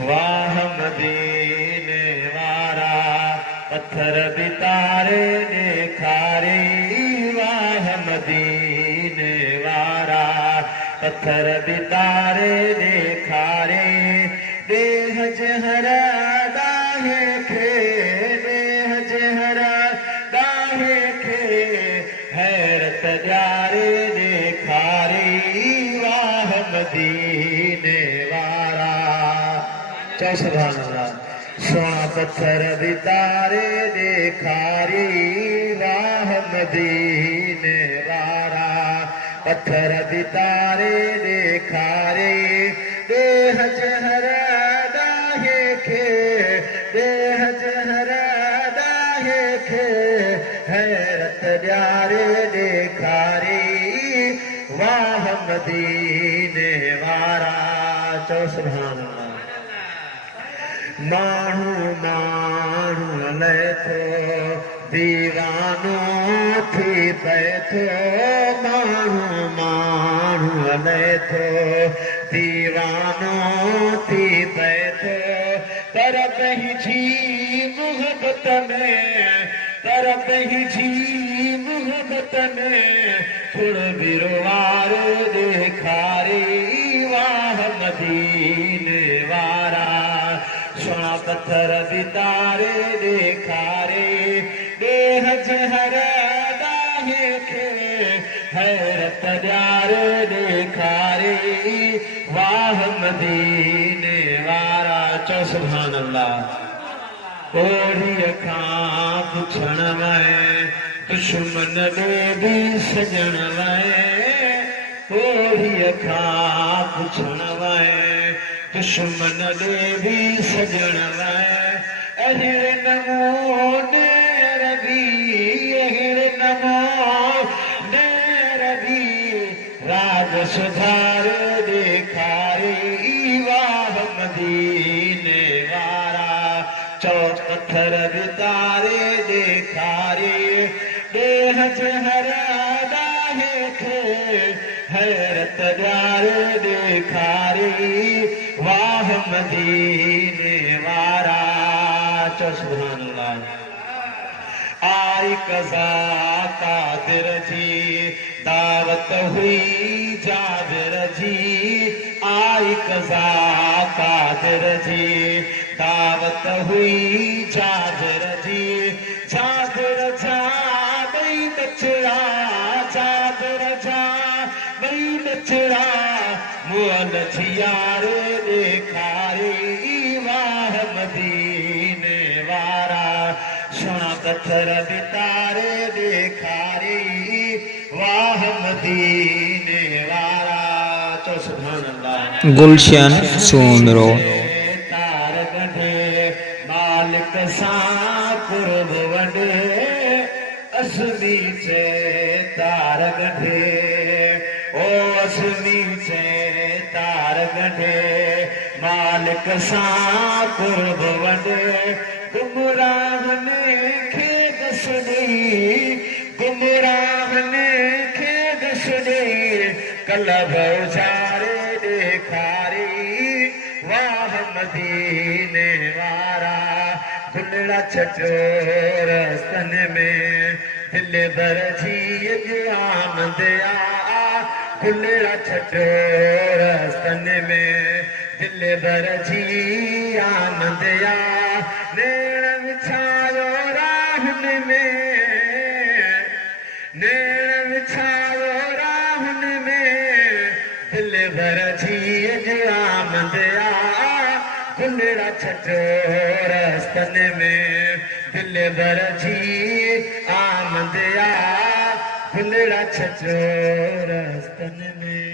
वाह मदीने वारा पत्थर भी तारे देखारे वाह मदीने वारा पत्थर भी तारे देखारे देह जहरा दाहे खे देह जहरा दाहे खे हैरत जारे देखारे वाह मदीने वारा। चौ सुभान अल्लाह। सोना पत्थर भी तारे देखारी वाह मदीने वारा पत्थर भी तारे देखारे देह जहरा दाहे खे देह जहरा दाहे खे हैरत जारे देखारी वाह मदीने वारा। चौ सुभान अल्लाह। माण्हू माण्हू ले थो दीवानो थी पए थो माण्हू माण्हू ले थो दीवानो थी पए थो पर पंहिंजी मोहबत में पर पंहिंजी मोहबत में थोड़ बिरवार देखारे वाह मदीने वारा। सोना पत्थर भी तारे देखारे देह जहरा दाहे खे हैरत जारे देखारे वाह मदीने वारा। चौ सुभान अल्लाह। ओढ़ी खां पुछण वए दुश्मन में भी सजण वए ओढ़ी खां पुछण वए दुश्मन ने भी सजण अहिड़े नमूने रबी अहिड़े नमूने रबी राज सुधार देखारे वाह मदीने वारा। चौ पत्थर भी तारे देखारे देह जहरा दाहे खे हैरत जारे देखारे वाह मदीने वारा। चौ सुभान अल्लाह। आई कज़ा कादिर जी दावत हुई जाबिर जी आई कज़ा कादिर जी दावत हुई जाबिर जी जाबिर जा बई नचड़ा जाबिर जा बई नचड़ा मुअल जियारे देखारे वाह मदीने वारा। सोना पत्थर भी तारे देखारे वाह मदीने वारा। चौ सुभान अल्लाह। गुलशन सोनरो तार गढ़े मालिक सां कुर्ब वॾे असमी से तार गढ़े ओ असमी से तार गढ़े मालिक सां कुर्ब वॾे गुमराहने खे दसॾे गुमराहने खे दसॾे कलब उजारे देखारे वाह मदीने वारा। गुलड़ा छटो रस्तन में दिल भर जी आमद आ गुलड़ा छटो रस्तन में दिल भर जी आमद आ नेण विछायो राहन में नेण विछायो राहन में दिल भर जी आमद आ गुलड़ा छटो रस्तन में दिल भर जी आमद आ गुलड़ा छटो रस्तन में।